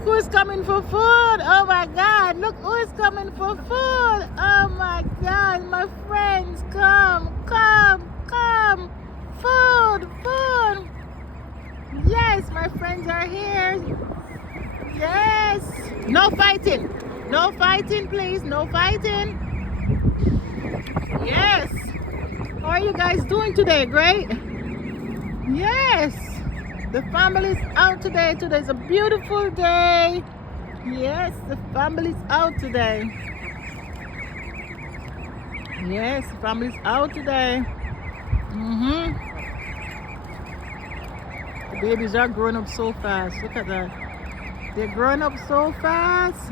Look who's coming for food. Oh my God. Look who's coming for food. Oh my God. My friends, come, come, come. Food, food. Yes, my friends are here. Yes. No fighting. No fighting, please. No fighting. Yes. How are you guys doing today? Great? Yes. The family's out today. Today's a beautiful day. Yes, the family's out today. Yes, the family's out today. The babies are growing up so fast. Look at that. They're growing up so fast.